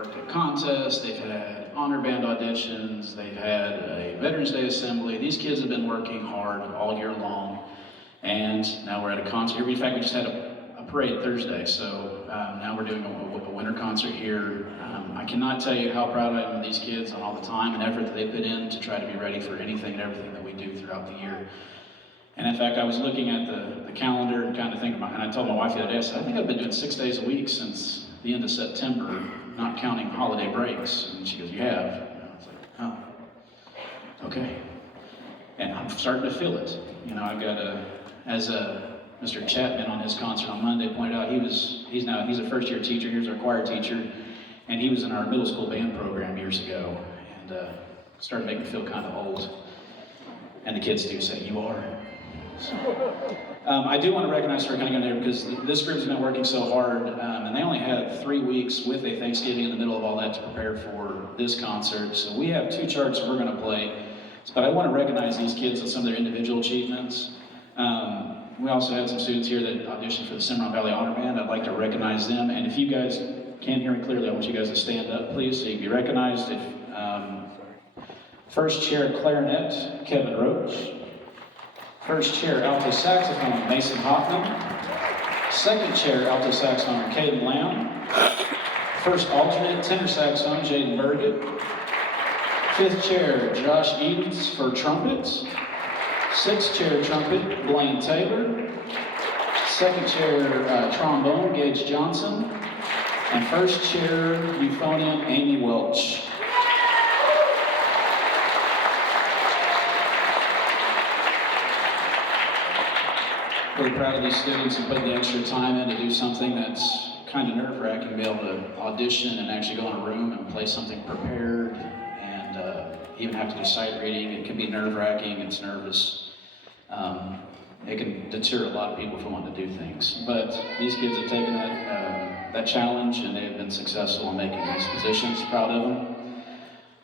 worked at contests, they've had honor band auditions, they've had a Veterans Day assembly. These kids have been working hard all year long, and now we're at a concert here. In fact, we just had a parade Thursday, so now we're doing a winter concert here. I cannot tell you how proud I am of these kids and all the time and effort that they put in to try to be ready for anything and everything that we do throughout the year. And in fact, I was looking at the calendar and kind of thinking about, and I told my wife the other day, I said, I think I've been doing 6 days a week since the end of September, not counting holiday breaks. And she goes, you have? And I was like, oh, okay. And I'm starting to feel it. You know, I've got Mr. Chapman on his concert on Monday pointed out, he's a first-year teacher, he's our choir teacher, and he was in our middle school band program years ago, and started making me feel kind of old. And the kids do say, you are. So, I do want to recognize for kind of going there because this group's been working so hard, and they only had 3 weeks with a Thanksgiving in the middle of all that to prepare for this concert. So we have 2 charts that we're going to play, but I want to recognize these kids on some of their individual achievements. We also had some students here that auditioned for the Cimarron Valley Honor Band. I'd like to recognize them, and if you guys can't hear me clearly, I want you guys to stand up, please, so you can be recognized. First chair clarinet, Kevin Roach. First chair alto saxophone, Mason Hoffman. Second chair alto saxophone, Caden Lamb. First alternate tenor saxophone, Jaden Burgett. Fifth chair, Josh Edens for trumpet. Sixth chair trumpet, Blaine Taylor. Second chair trombone, Gage Johnson. And first chair euphonium, Amy Welch. Really proud of these students and putting the extra time in to do something that's kind of nerve-wracking, to be able to audition and actually go in a room and play something prepared, and even have to do sight reading. It can be nerve-wracking, it's nervous. It can deter a lot of people from wanting to do things. But these kids have taken that challenge, and they have been successful in making these positions. Proud of them.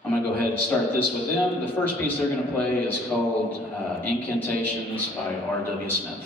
I'm going to go ahead and start this with them. The first piece they're going to play is called Incantations by R.W. Smith.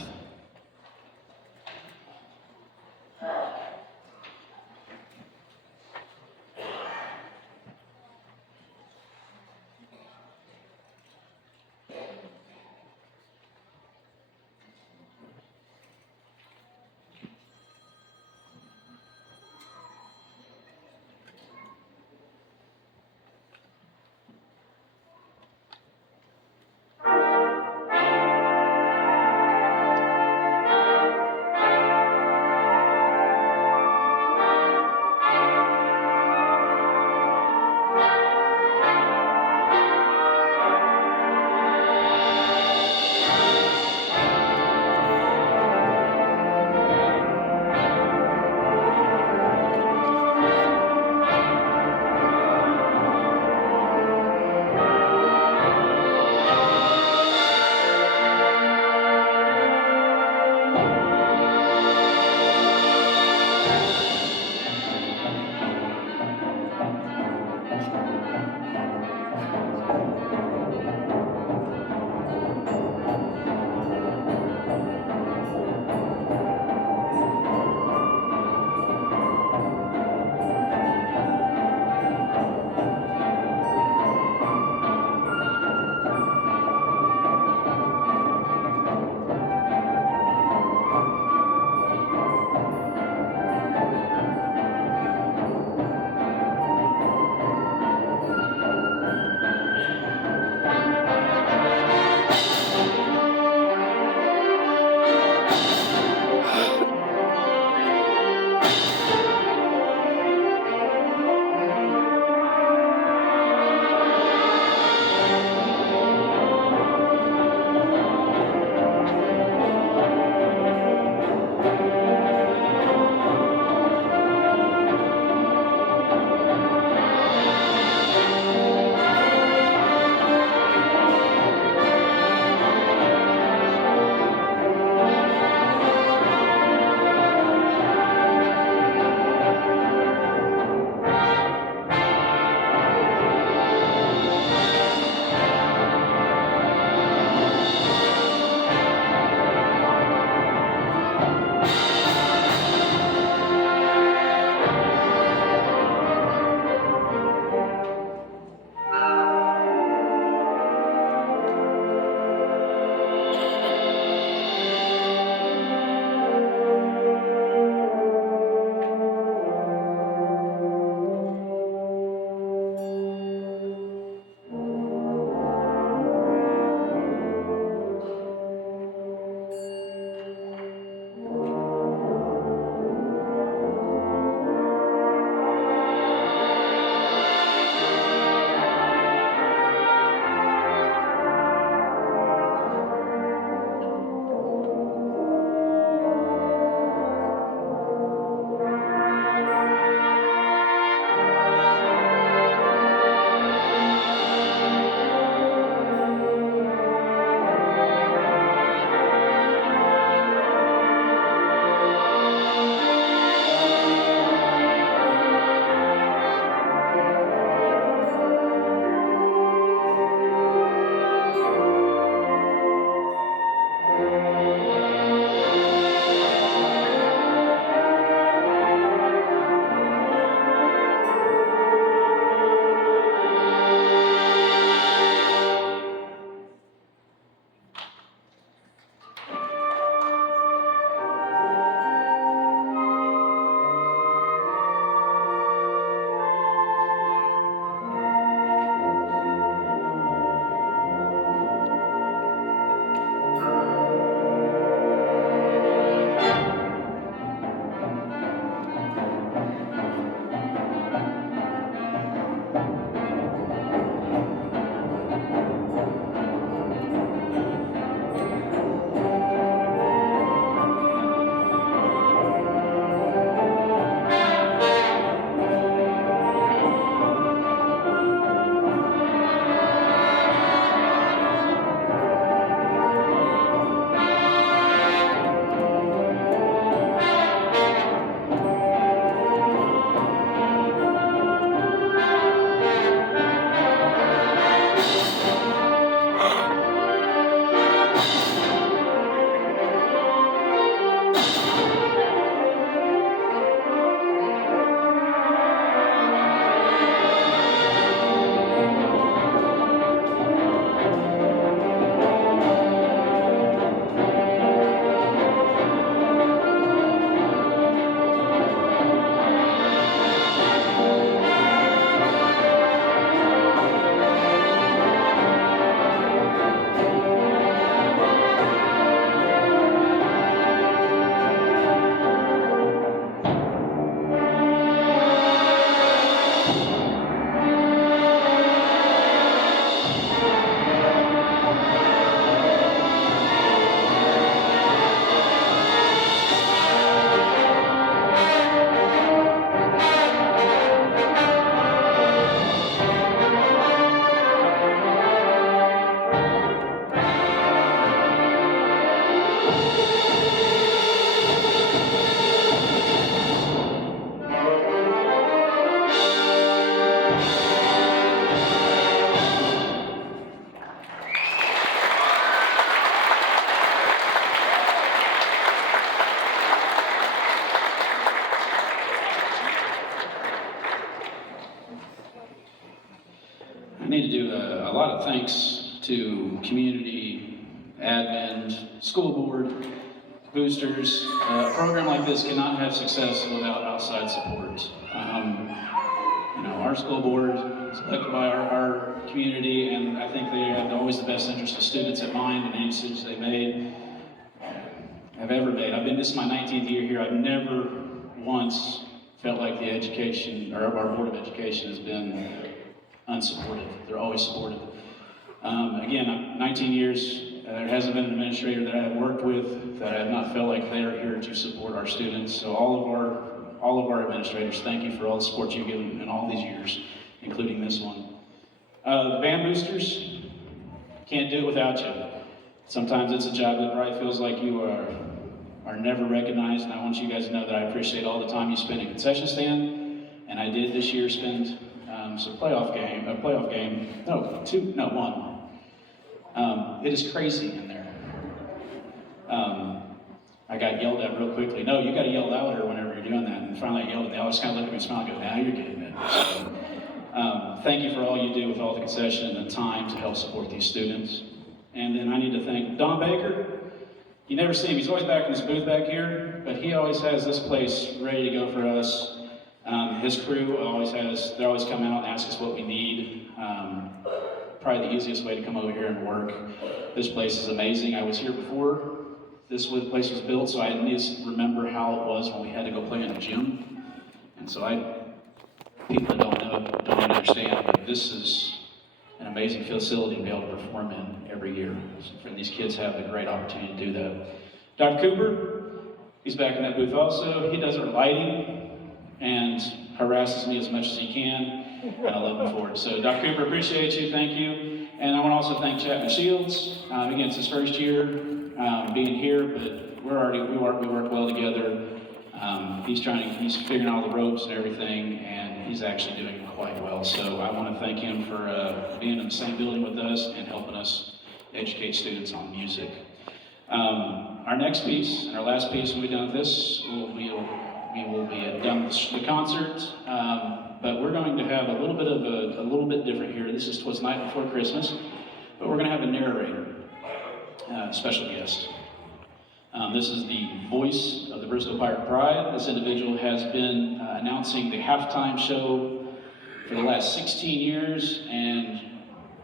need to do a lot of thanks to community, admin, school board, boosters. A program like this cannot have success without outside support. Our school board is elected by our community, and I think they have always the best interest of students at mind in any decisions they have ever made. This is my 19th year here. I've never once felt like the education, or our Board of Education has been unsupportive. They're always supportive. Again, 19 years, there hasn't been an administrator that I have worked with that I have not felt like they are here to support our students. So all of our administrators, thank you for all the support you've given in all these years, including this one. Band boosters, can't do it without you. Sometimes it's a job that probably feels like you are never recognized, and I want you guys to know that I appreciate all the time you spend in concession stand, and I did this year spend one. It is crazy in there. I got yelled at real quickly. No, you got to yell louder whenever you're doing that. And finally I yelled, and they always kind of look at me and smile and go, now you're getting it. So, thank you for all you do with all the concession and the time to help support these students. And then I need to thank Don Baker. You never see him, he's always back in his booth back here, but he always has this place ready to go for us. His crew they always come out and ask us what we need. Probably the easiest way to come over here and work. This place is amazing. I was here before this place was built, so I need to remember how it was when we had to go play in a gym. And so people that don't know, don't even understand, but this is an amazing facility to be able to perform in every year. And these kids have the great opportunity to do that. Dr. Cooper, he's back in that booth also. He does our lighting and harasses me as much as he can, and I love him for it. So Dr. Cooper, appreciate you, thank you. And I want to also thank Chapman Shields. Again, it's his first year being here, but we work well together. He's figuring out all the ropes and everything, and he's actually doing it quite well. So I want to thank him for being in the same building with us and helping us educate students on music. Our next piece, and our last piece when we're done with this, we will be done with the concert, but we're going to have a little bit different here. This is towards the night before Christmas, but we're going to have a narrator, special guest. This is the voice of the Bristow Pirate Pride. This individual has been announcing the halftime show for the last 16 years, and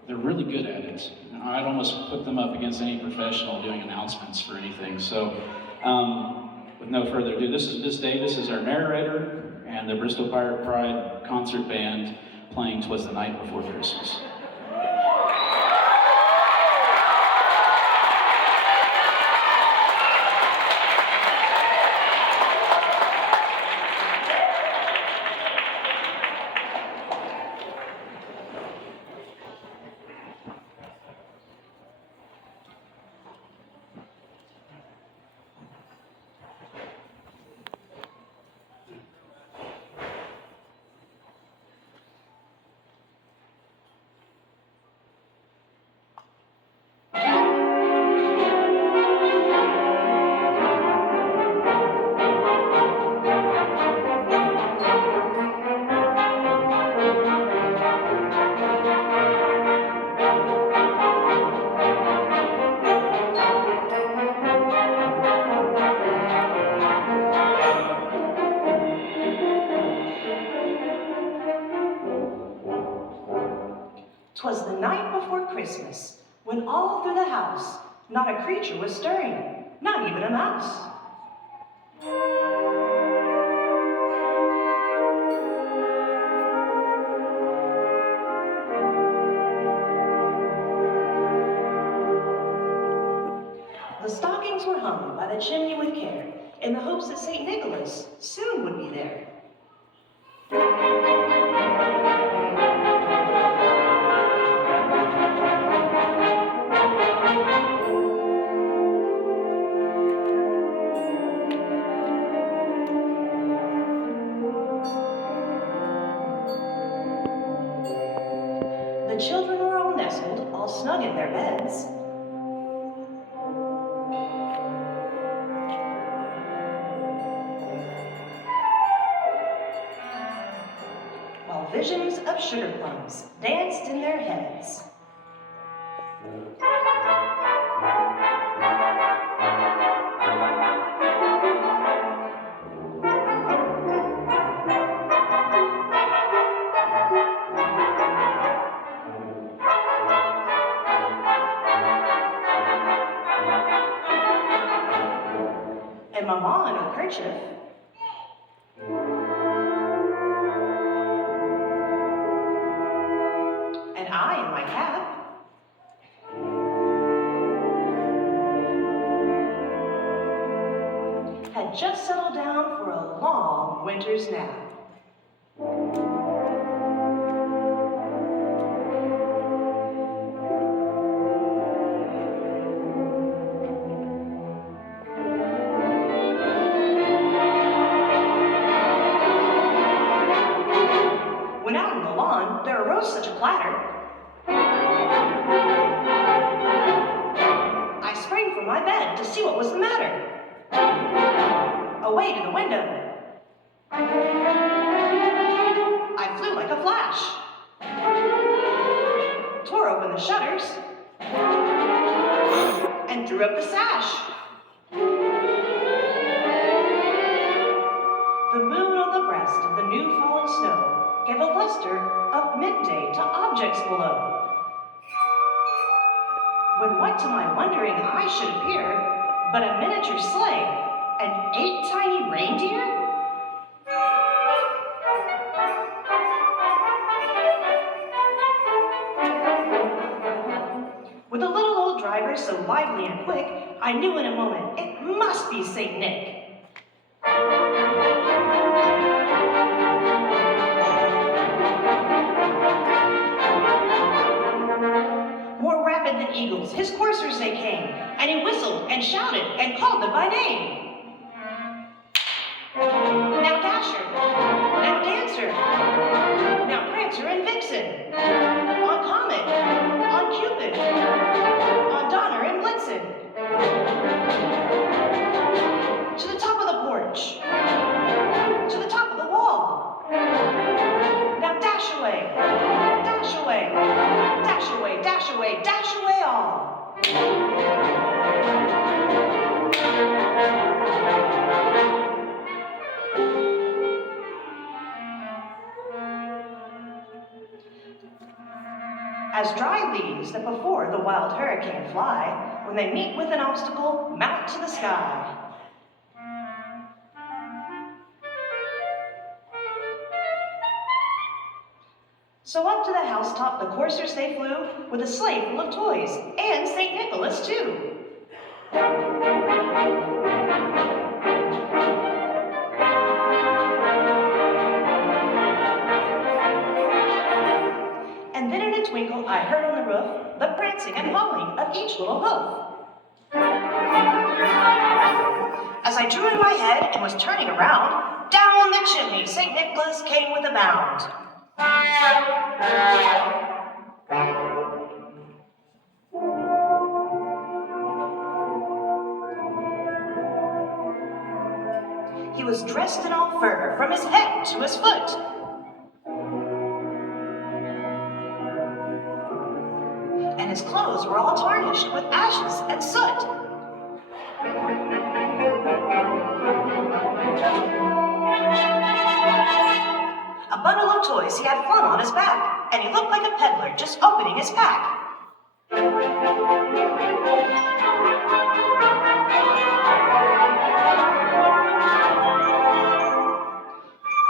they're really good at it. I'd almost put them up against any professional doing announcements for anything. So, with no further ado, this is Miss Davis is our narrator, and the Bristow Pirate Pride concert band playing "'Twas the Night Before Christmas." "'Twas the night before Christmas, when all through the house not a creature was stirring, not even a mouse. The stockings were hung by the chimney with care, in the hopes that St. Nicholas soon would be there. The children were all nestled, all snug in their beds. While while visions of sugar plums danced in their heads. And Mama in her kerchief, and I in my cap, had just settled down for a long winter's nap. When out on the lawn, there arose such a clatter. I sprang from my bed to see what was the matter. Away to the window. I flew like a flash, tore open the shutters, and threw up the sash. The moon on the breast of the new fallen snow gave a luster of midday to objects below. When what to my wondering eye should appear but a miniature sleigh and 8 tiny reindeer? With the little old driver so lively and quick, I knew in a moment it must be St. Nick. More rapid than eagles, his coursers they came, and he whistled and shouted and called them by name. Now Dasher, now Dancer, now Prancer and Vixen, on Comet, on Cupid, on Donner and Blitzen. To the top of the porch, to the top of the wall. Now dash away, dash away, dash away, dash away, dash away all. As dry leaves that before the wild hurricane fly, when they meet with an obstacle, mount to the sky. So up to the housetop the coursers they flew, with a sleigh full of toys, and St. Nicholas too. And then in a twinkle I heard on the roof the prancing and hauling of each little hoof. As I drew in my head and was turning around, down the chimney St. Nicholas came with a bound. He was dressed in all fur from his head to his foot. And his clothes were all tarnished with ashes and soot. A bundle of toys he had flung on his back, and he looked like a peddler just opening his pack.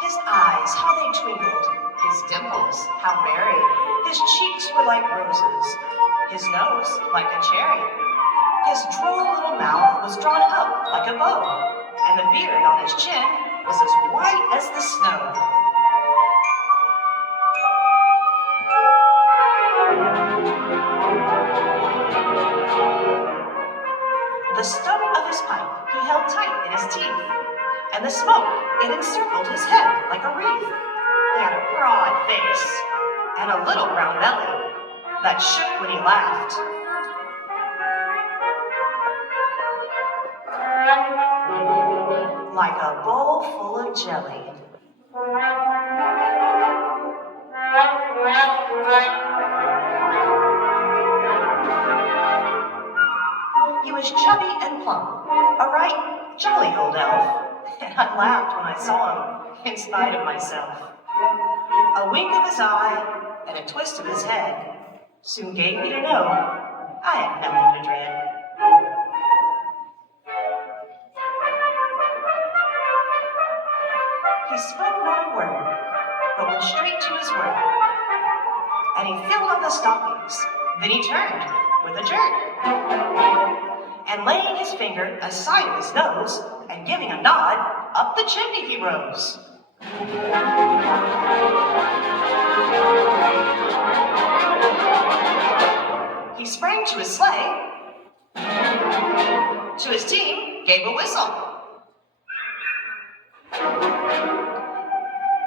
His eyes, how they twinkled, his dimples, how merry, his cheeks were like roses, his nose like a cherry. His droll little mouth was drawn up like a bow, and the beard on his chin was as white as the snow. The stump of his pipe he held tight in his teeth, and the smoke, it encircled his head like a wreath. He had a broad face and a little round belly that shook when he laughed. Like a bowl full of jelly. was chubby and plump, a right jolly old elf, and I laughed when I saw him, in spite of myself. A wink of his eye and a twist of his head soon gave me to know I had nothing to dread. He spoke not a word, but went straight to his work. And he filled on the stockings. Then he turned with a jerk. And laying his finger aside of his nose, and giving a nod, up the chimney he rose. He sprang to his sleigh, to his team gave a whistle.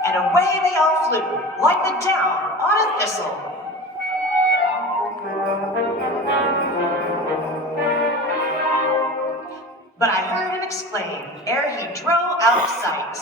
And away they all flew, like the down on a thistle. But I heard him exclaim, ere he drove out of sight,